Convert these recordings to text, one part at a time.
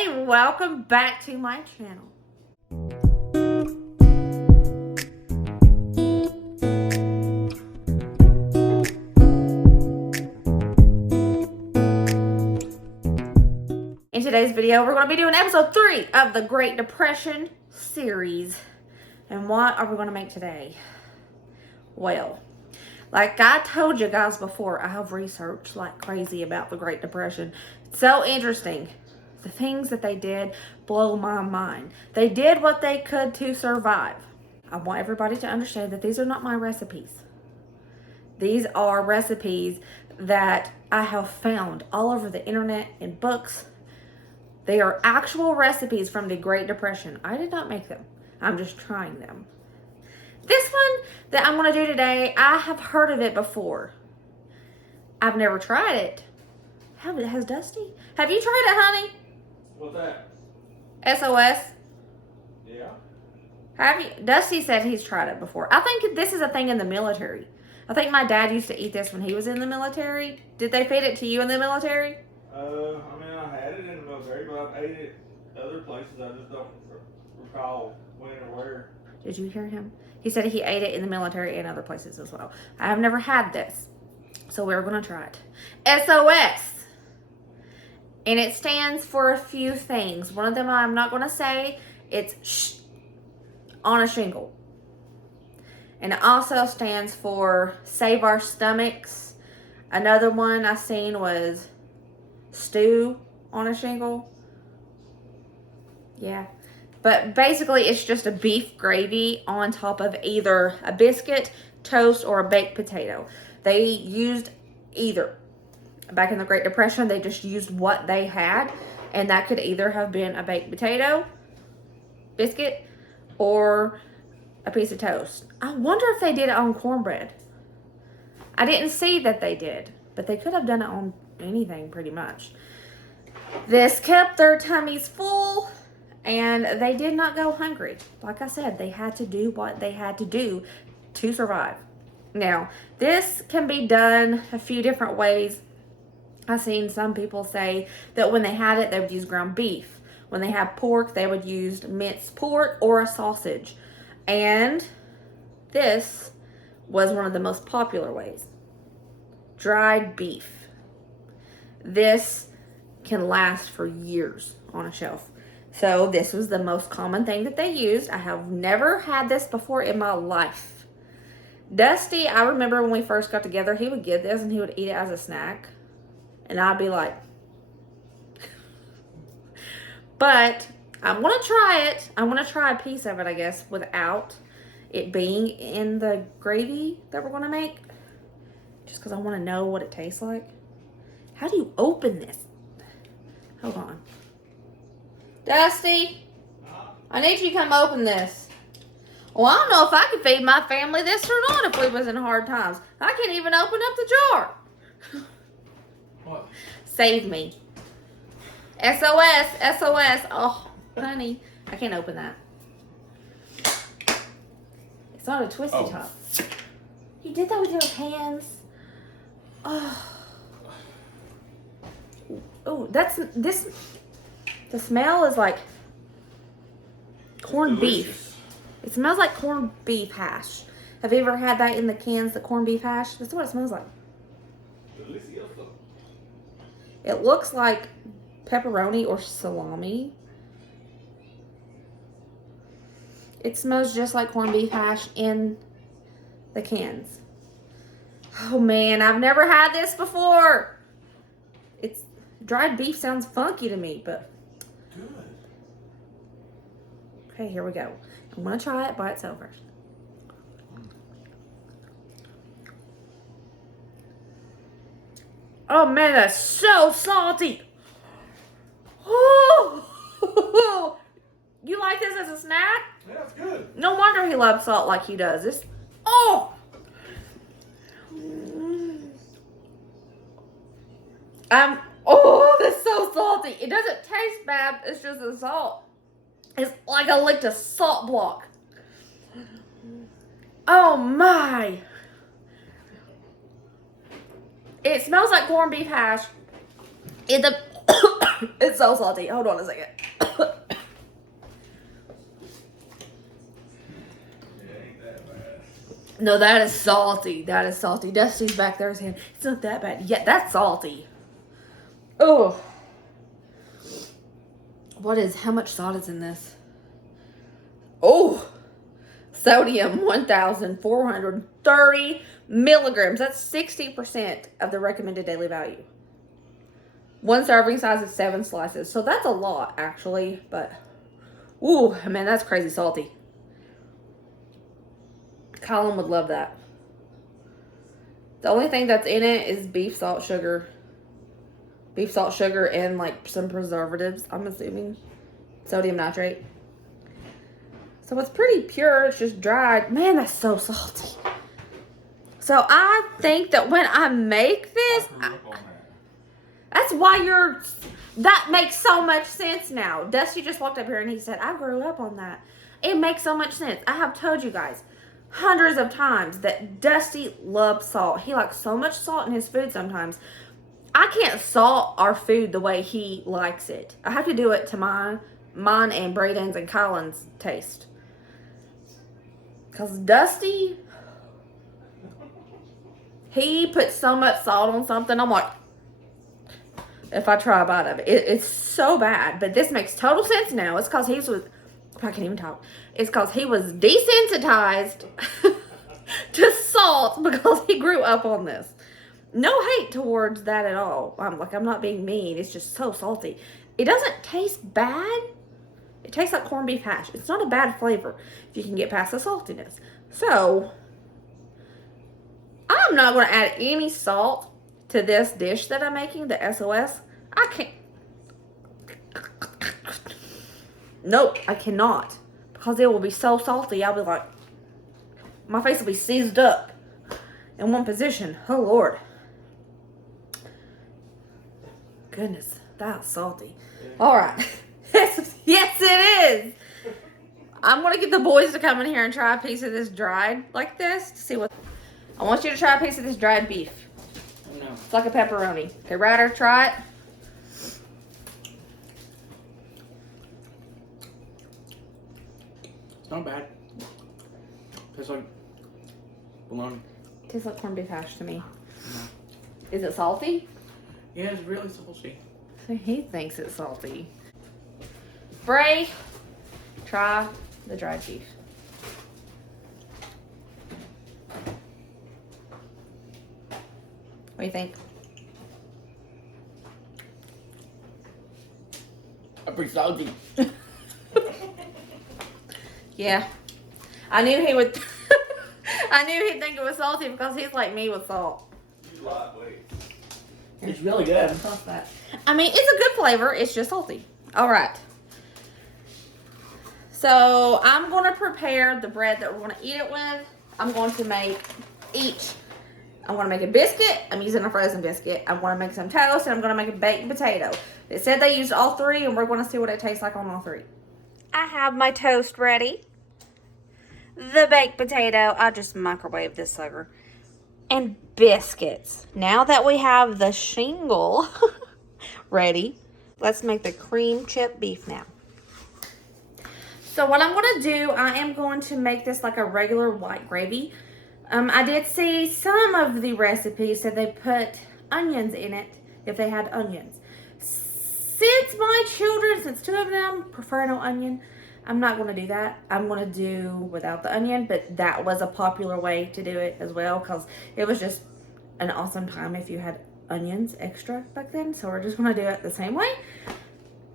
everybody, welcome back to my channel. In today's video, we're going to be doing episode 3 of the Great Depression series. And what are we going to make today? Well, like I told you guys before, I have researched like crazy about the Great Depression. It's so interesting. The things that they did blow my mind. They did what they could to survive. I want everybody to understand that these are not my recipes. These are recipes that I have found all over the internet in books. They are actual recipes from the Great Depression. I did not make them. I'm just trying them. This one that I'm going to do today, I have heard of it before. I've never tried it. Has Dusty? Have you tried it, honey? What's that? SOS? Yeah. Have you? Dusty said he's tried it before. I think this is a thing in the military. I think my dad used to eat this when he was in the military. Did they feed it to you in the military? I had it in the military, but I've ate it other places. I just don't recall when or where. Did you hear him? He said he ate it in the military and other places as well. I have never had this, so we're going to try it. SOS. And it stands for a few things. One of them I'm not going to say. It's shh on a shingle. And it also stands for save our stomachs. Another one I seen was stew on a shingle. Yeah. But basically it's just a beef gravy on top of either a biscuit, toast, or a baked potato. They used either. Back in the Great Depression, they just used what they had. And that could either have been a baked potato, biscuit, or a piece of toast. I wonder if they did it on cornbread. I didn't see that they did. But they could have done it on anything pretty much. This kept their tummies full. And they did not go hungry. Like I said, they had to do what they had to do to survive. Now, this can be done a few different ways. I've seen some people say that when they had it, they would use ground beef. When they had pork, they would use minced pork or a sausage. And this was one of the most popular ways. Dried beef. This can last for years on a shelf. So this was the most common thing that they used. I have never had this before in my life. Dusty, I remember when we first got together, he would get this and he would eat it as a snack. And I'd be like, but I want to try it. I want to try a piece of it, I guess, without it being in the gravy that we're going to make. Just because I want to know what it tastes like. How do you open this? Hold on. Dusty, I need you to come open this. Well, I don't know if I could feed my family this or not if we was in hard times. I can't even open up the jar. What? Save me. SOS, SOS. Oh, honey, I can't open that. It's not a twisty top. You did that with your hands. Oh. Oh, this. The smell is like corned beef. It smells like corned beef hash. Have you ever had that in the cans, the corned beef hash? That's what it smells like. Delicioso. It looks like pepperoni or salami. It smells just like corned beef hash in the cans. Oh man, I've never had this before. It's dried beef sounds funky to me, but good. Okay, here we go. I'm going to try it by itself first. Oh man, that's so salty. Oh, you like this as a snack? Yeah, it's good. No wonder he loves salt like he does. This. Oh. Oh, that's so salty. It doesn't taste bad. It's just the salt. It's like I licked a salt block. Oh my. It smells like corned beef hash. It's so salty. Hold on a second. No, that is salty. That is salty. Dusty's back there saying, it's not that bad. Yeah, that's salty. Oh. How much salt is in this? Oh. Sodium, 1,430 milligrams. That's 60% of the recommended daily value. One serving size of 7 slices. So that's a lot, actually. But, ooh, man, that's crazy salty. Colin would love that. The only thing that's in it is beef salt sugar. Beef salt sugar and like some preservatives, I'm assuming. Sodium nitrate. So it's pretty pure. It's just dried. Man, that's so salty. So I think that when I make this, that's why that makes so much sense now. Dusty just walked up here and he said, I grew up on that. It makes so much sense. I have told you guys hundreds of times that Dusty loves salt. He likes so much salt in his food sometimes. I can't salt our food the way he likes it. I have to do it to mine and Braden's and Colin's taste. Because Dusty, he puts so much salt on something, I'm like, if I try a bite of it, it's so bad. But this makes total sense now. It's because I can't even talk. It's because he was desensitized to salt because he grew up on this. No hate towards that at all. I'm not being mean. It's just so salty. It doesn't taste bad. It tastes like corned beef hash. It's not a bad flavor if you can get past the saltiness. So, I'm not going to add any salt to this dish that I'm making, the SOS. I can't. Nope, I cannot. Because it will be so salty, I'll be like, my face will be seized up in one position. Oh, Lord. Goodness, that's salty. All right. Yes, it is. I'm going to get the boys to come in here and try a piece of this dried like this to see what. I want you to try a piece of this dried beef. No. It's like a pepperoni. Okay, Ryder, try it. It's not bad. Tastes like bologna. Tastes like corned beef hash to me. No. Is it salty? Yeah, it's really salty. He thinks it's salty. Bray, try the dried beef. What do you think? Pretty salty. Yeah. I knew he would. I knew he'd think it was salty because he's like me with salt. You lightweight. It's really good. Toss that. I mean, it's a good flavor. It's just salty. All right. So I'm going to prepare the bread that we're going to eat it with. I'm going to make each. I'm going to make a biscuit. I'm using a frozen biscuit. I'm going to make some toast, and I'm going to make a baked potato. It said they used all three, and we're going to see what it tastes like on all three. I have my toast ready. The baked potato. I just microwaved this sucker. And biscuits. Now that we have the shingle ready, let's make the cream chip beef now. So what I'm going to do, I am going to make this like a regular white gravy. I did see some of the recipes said they put onions in it if they had onions. Since my children, since two of them prefer no onion, I'm not going to do that. I'm going to do without the onion, but that was a popular way to do it as well because it was just an awesome time if you had onions extra back then. So we're just going to do it the same way.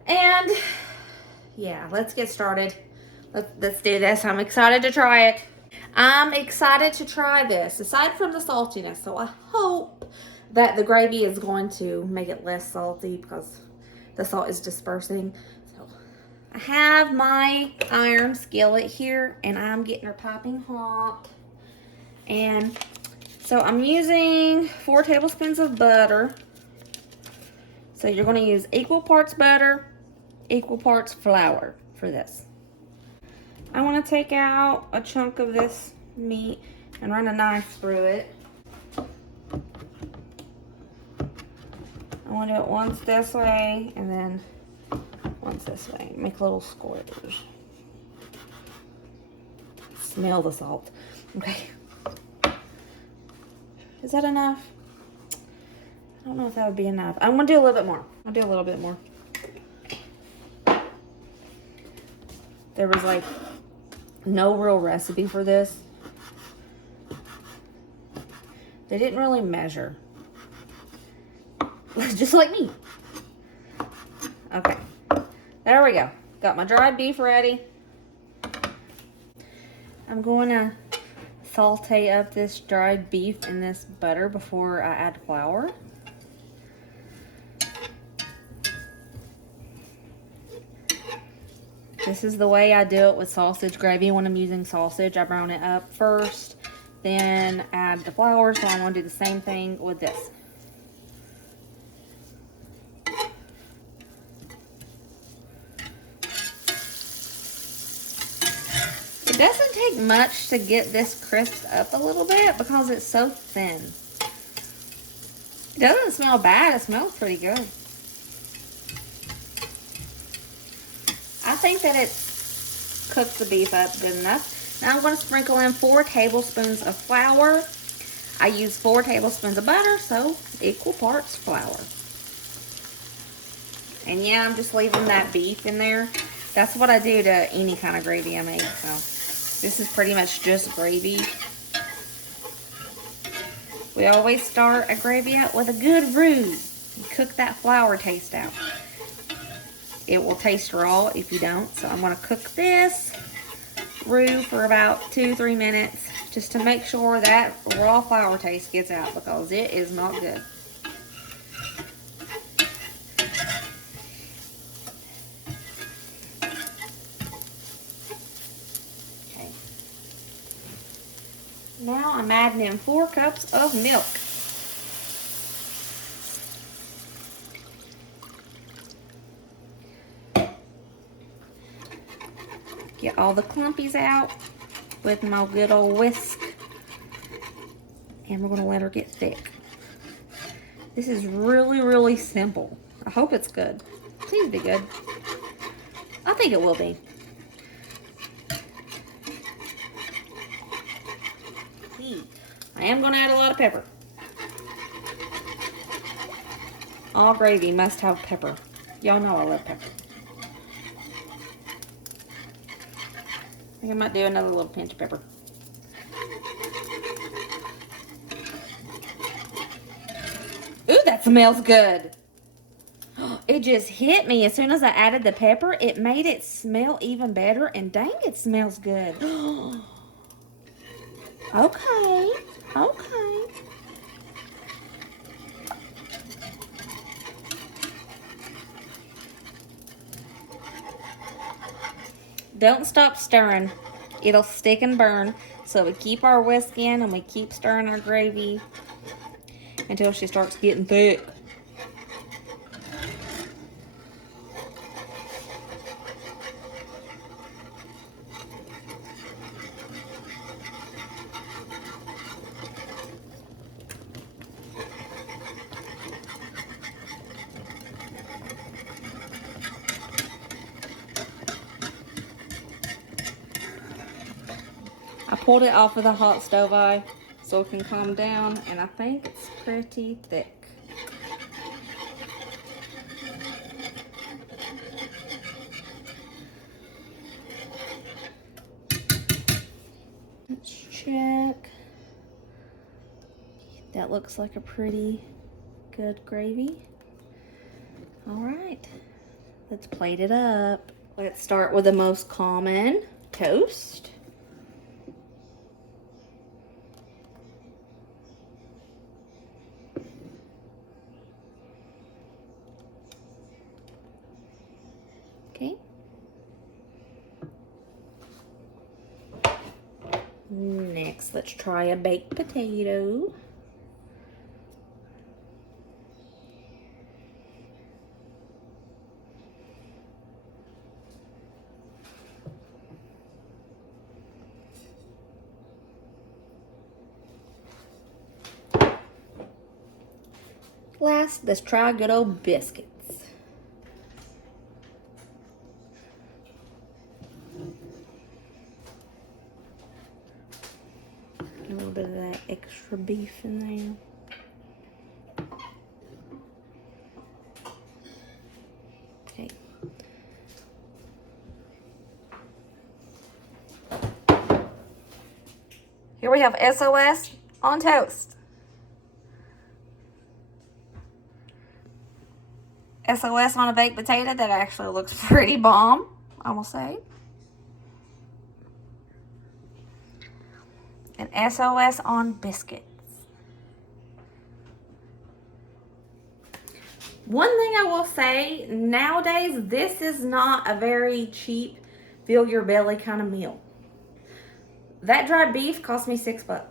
And yeah, let's get started. Let's do this. I'm excited to try it. I'm excited to try this, aside from the saltiness. So I hope that the gravy is going to make it less salty because the salt is dispersing. So I have my iron skillet here, and I'm getting her piping hot. And so I'm using 4 tablespoons of butter. So you're going to use equal parts butter, equal parts flour for this. I want to take out a chunk of this meat and run a knife through it. I want to do it once this way and then once this way. Make little squares. Smell the salt. Okay. Is that enough? I don't know if that would be enough. I'm gonna do a little bit more. I'll do a little bit more. There was like no real recipe for this. They didn't really measure. Just like me. Okay. There we go. Got my dried beef ready. I'm going to saute up this dried beef in this butter before I add flour. This is the way I do it with sausage gravy when I'm using sausage. I brown it up first, then add the flour, so I'm going to do the same thing with this. It doesn't take much to get this crisped up a little bit because it's so thin. It doesn't smell bad. It smells pretty good. I think that it's cooked the beef up good enough. Now I'm going to sprinkle in 4 tablespoons of flour. I use 4 tablespoons of butter, so equal parts flour. And yeah, I'm just leaving that beef in there. That's what I do to any kind of gravy I make. So this is pretty much just gravy. We always start a gravy out with a good roux. Cook that flour taste out. It will taste raw if you don't. So I'm going to cook this roux for about 2-3 minutes just to make sure that raw flour taste gets out because it is not good. Okay. Now I'm adding in 4 cups of milk. Get all the clumpies out with my good old whisk. And we're going to let her get thick. This is really, really simple. I hope it's good. Please be good. I think it will be. I am going to add a lot of pepper. All gravy must have pepper. Y'all know I love pepper. I think I might do another little pinch of pepper. Ooh, that smells good. It just hit me. As soon as I added the pepper, it made it smell even better. And dang, it smells good. Okay. Okay. Don't stop stirring. It'll stick and burn. So we keep our whisk in and we keep stirring our gravy until she starts getting thick. I pulled it off of the hot stove eye so it can calm down, and I think it's pretty thick. Let's check. That looks like a pretty good gravy. All right, let's plate it up. Let's start with the most common, toast. Okay. Next, let's try a baked potato. Last, let's try good old biscuits. A little bit of that extra beef in there. Okay. Here we have SOS on toast. SOS on a baked potato that actually looks pretty bomb, I will say. And SOS on biscuits. One thing I will say, nowadays, this is not a very cheap, fill your belly kind of meal. That dry beef cost me $6.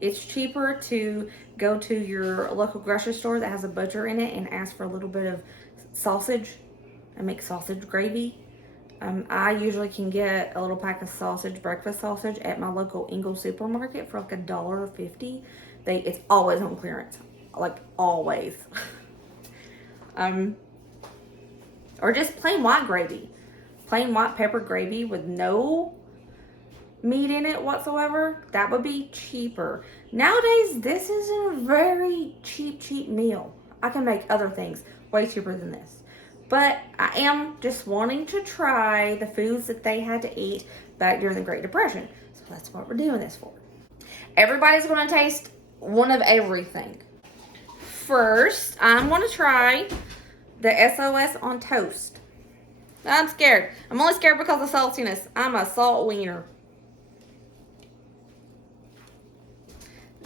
It's cheaper to go to your local grocery store that has a butcher in it and ask for a little bit of sausage and make sausage gravy. I usually can get a little pack of sausage, breakfast sausage, at my local Ingles supermarket for like $1.50. It's always on clearance, like always. Or just plain white gravy, plain white pepper gravy with no meat in it whatsoever. That would be cheaper. Nowadays, this is a very cheap meal. I can make other things way cheaper than this. But I am just wanting to try the foods that they had to eat back during the Great Depression. So that's what we're doing this for. Everybody's going to taste one of everything. First, I'm going to try the SOS on toast. I'm scared. I'm only scared because of saltiness. I'm a salt wiener.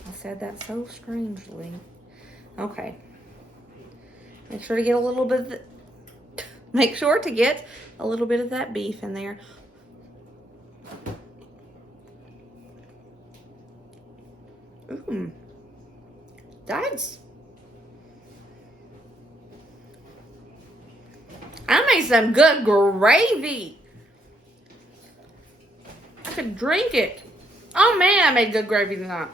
I said that so strangely. Okay. Make sure to get a little bit of that beef in there. I made some good gravy. I could drink it. Oh man, I made good gravy tonight.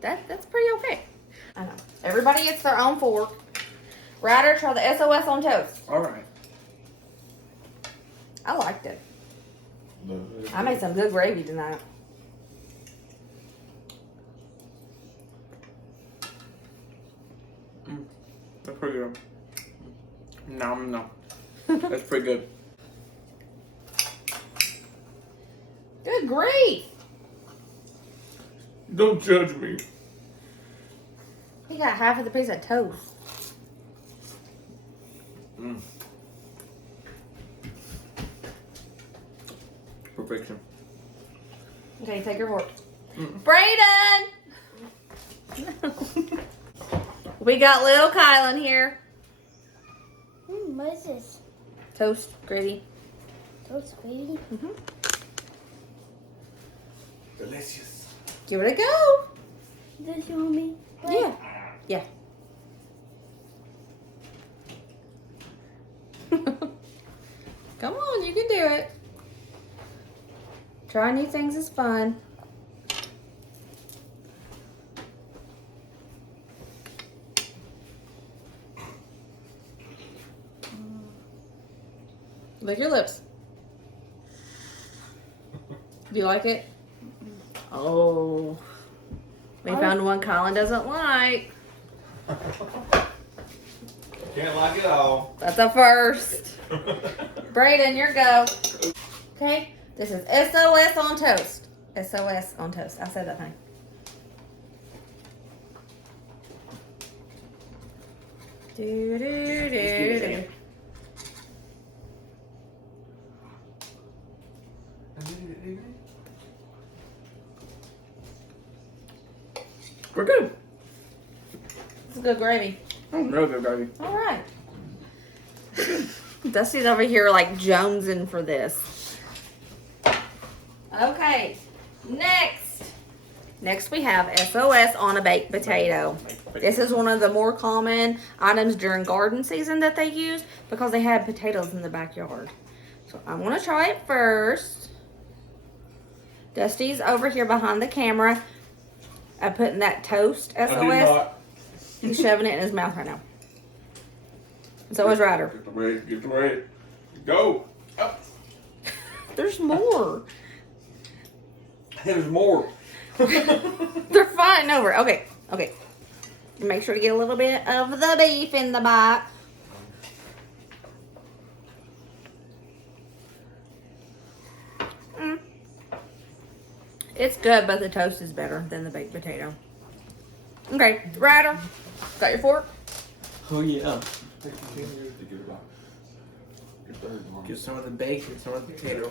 That's pretty okay. I know. Everybody gets their own fork. Ryder, try the SOS on toast. All right. I liked it. I made some good gravy tonight. That's pretty good. No. That's pretty good. Good grief. Don't judge me. He got half of the piece of toast. Perfection. Okay, take your fork. Brayden! We got little Kylan here. What is this? Toast, gravy. Toast gravy? Delicious. Give it a go. This you want me? Yeah. Come on, you can do it. Trying new things is fun. Lick your lips. Do you like it? Oh. We found one Colin doesn't like. Can't like it all. That's a first. Brayden, your go. Okay, this is SOS on toast. SOS on toast. I said that thing. Do, do, do, do. We're good. This is good gravy. Real good gravy. All right. Dusty's over here like jonesing for this. Okay, next we have SOS on a baked potato. This is one of the more common items during garden season that they use because they had potatoes in the backyard. So I'm gonna try it first. Dusty's over here behind the camera. of putting that toast I did SOS. not. He's shoving it in his mouth right now. So is Ryder. Get the bread. Get the bread. Go. Up. There's more. There's more. They're fighting over it. Okay, okay. Make sure to get a little bit of the beef in the bite. It's good, but the toast is better than the baked potato. Okay, Ryder, got your fork? Oh yeah. Take 10 years to get it out. Your third one. Get some of the bacon, some of the potato.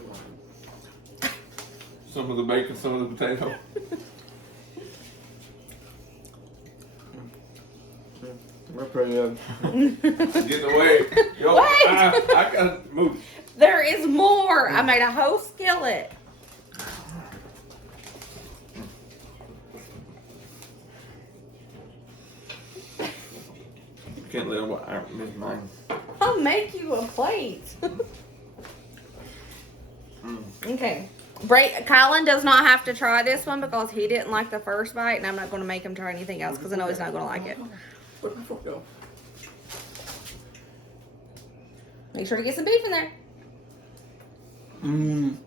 Some of the bacon, some of the potato. We're pretty good. Get away. Yo, Wait. I gotta move. There is more. I made a whole skillet. Can't let what I miss mine. I'll make you a plate. Okay. Kylan does not have to try this one because he didn't like the first bite, and I'm not going to make him try anything else because I know he's not going to like it. Where'd my fork go? Make sure to get some beef in there. Mmm.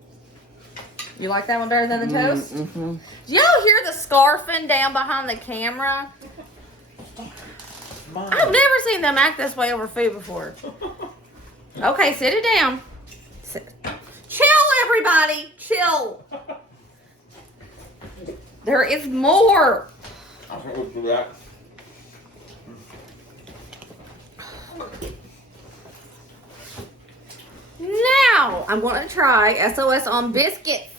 You like that one better than the toast? Mm-hmm. Do y'all hear the scarfing down behind the camera? I've never seen them act this way over food before. Okay, sit it down. Chill, everybody. Chill. There is more. I can't look through that. Now, I'm going to try SOS on biscuits.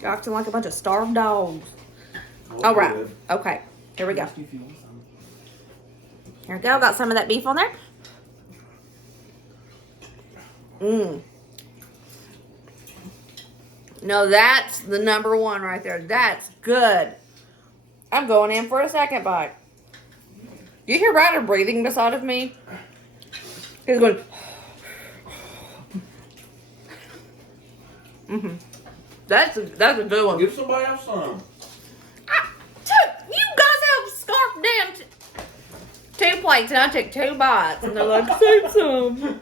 You're acting like a bunch of starved dogs. All right. Okay. Here we go. Here we go. Got some of that beef on there. Mmm. No, that's the number one right there. That's good. I'm going in for a second bite. Do you hear Ryder breathing beside of me? He's going. That's a good one. Give somebody else some. You guys have scarfed down two plates, and I took 2 bites, and they're like, save some.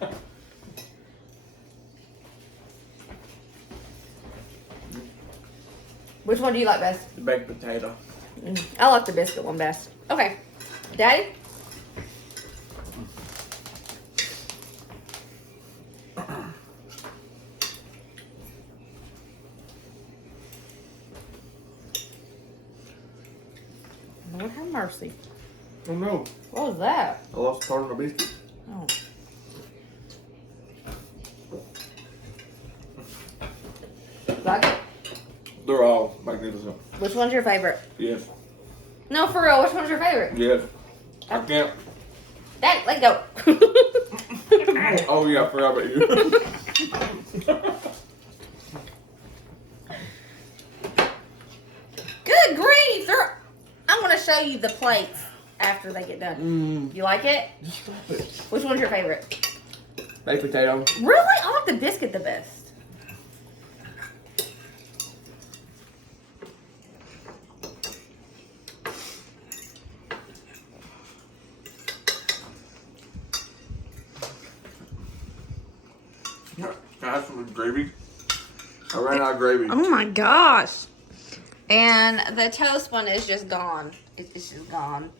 Which one do you like best? The baked potato. I like the biscuit one best. Okay, Daddy. Lord have mercy. Oh no. What was that? I lost part of the biscuit. Oh. Like it? They're all magnificent. Which one's your favorite? Yes. No, for real, which one's your favorite? Yes. I can't. Dad, let go. Oh yeah, I forgot about you. Good grief! I'm gonna show you the plates after they get done. You like it? Just stop it. Which one's your favorite? Baked potato. Really? I like the biscuit the best. Can I have some gravy? I ran out of gravy. Oh my gosh. And the toast one is just gone. It's just gone.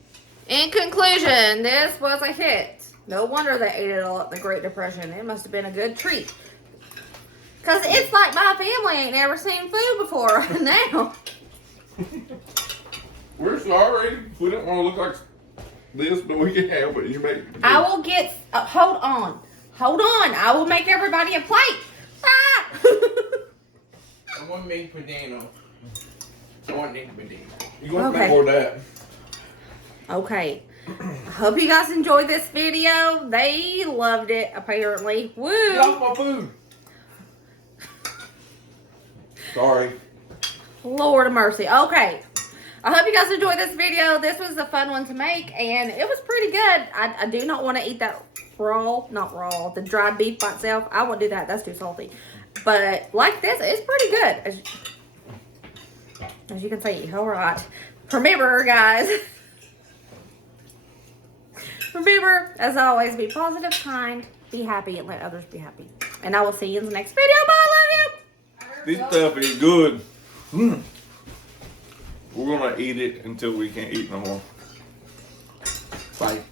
In conclusion, this was a hit. No wonder they ate it all at the Great Depression. It must have been a good treat. Because it's like my family ain't never seen food before now. We're sorry. We didn't want to look like this, but we can help it. You make it. I will get... hold on. Hold on. I will make everybody a plate. Ah! I want baked potato. I want baked potato. You want to Okay. make more of that? Okay. I hope you guys enjoyed this video. They loved it, apparently. Get Woo! off my food. Sorry. Lord of mercy. Okay. I hope you guys enjoyed this video. This was a fun one to make, and it was pretty good. I do not want to eat that not raw, the dried beef by itself. I won't do that. That's too salty. But like this, it's pretty good. As you can see, all right. Remember, guys. Remember, as always, be positive, kind, be happy, and let others be happy. And I will see you in the next video. Bye, I love you. This stuff is good. We're gonna eat it until we can't eat no more. Bye.